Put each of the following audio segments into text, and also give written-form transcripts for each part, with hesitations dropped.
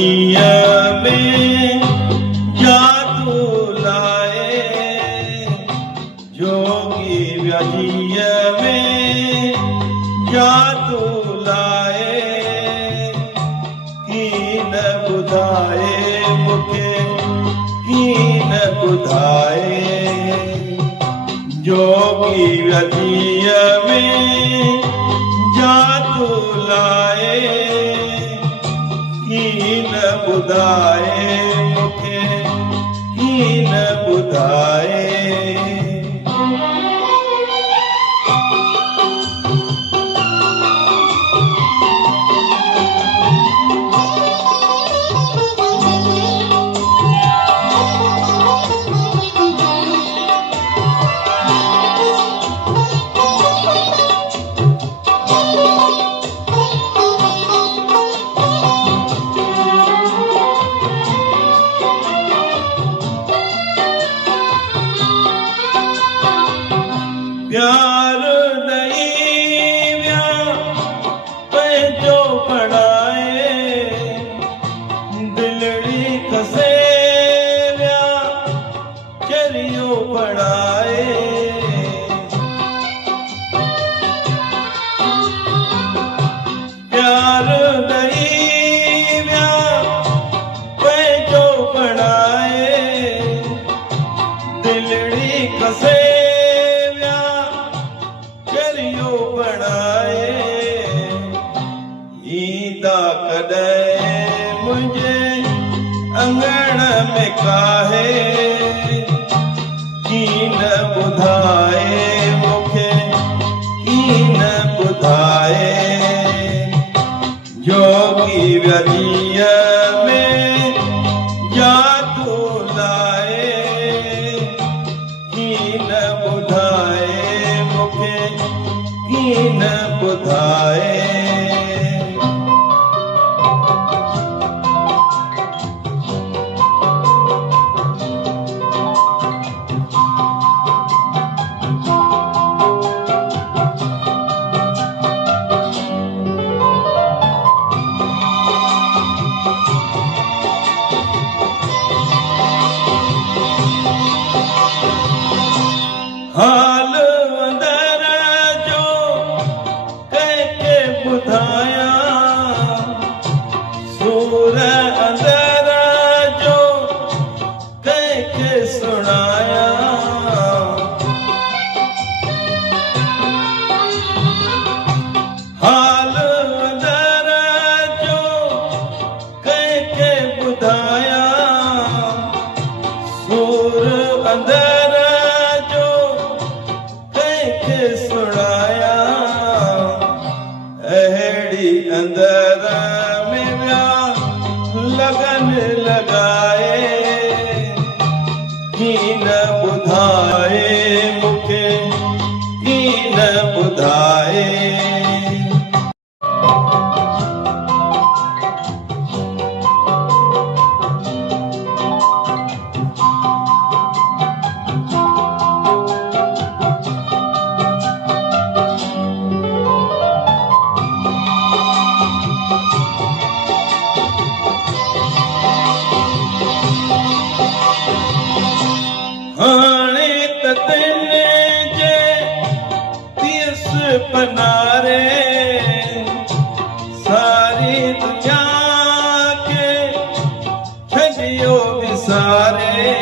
व्याजीअ में जादू लाए, जोगी व्याजीअ में जादू लाए, कीन ॿुधाए मूंखे कीन ॿुधाए, जोगी व्याजीअ में जादू लाए, कीन ॿुधाए मूंखे कीन ॿुधाए। प्यार नहीं व्या पंहिंजो बणाए, दिलड़ी खसे व्या चरियो बणाए, प्यार नहीं व्या पंहिंजो बणाए, दिलड़ी खसे बणाए, ईंदा कॾहिं मुंहिंजे अंगण में काहे, कीन ॿुधाए मूंखे कीन ॿुधाए, जोगी व्याजीअ में जादू लाए, कीन ॿुधाए मूंखे कीन ॿुधाए। हाल अंदर जो कंहिंखे ॿुधायां, सूर अंदर जो कंहिंखे सुणायां, हाल अंदर जो कंहिंखे ॿुधायां, सूर अंदर सुणाया, अहिड़ी अंदर में व्या लगन लगाए, कीन ॿुधाए मूंखे कीन ॿुधाए। हाणे त तुंहिंजे तीस पनारे, सारी दुनिया खे छॾियो विसारे,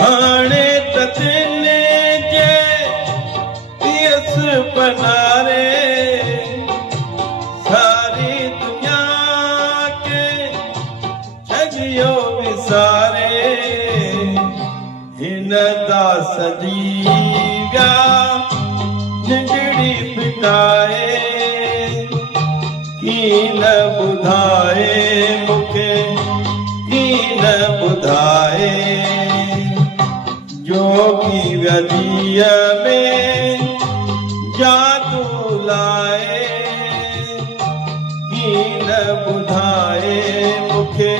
हाणे त तुंहिंजे तीस पनारे, सारी दुनिया छॾियो विसारे, हिन दास जी व्या निंडड़ी फिटाए, कीन ॿुधाए मूंखे कीन ॿुधाए, जोगी व्याजीअ में जादू लाए, कीन ॿुधाए मूंखे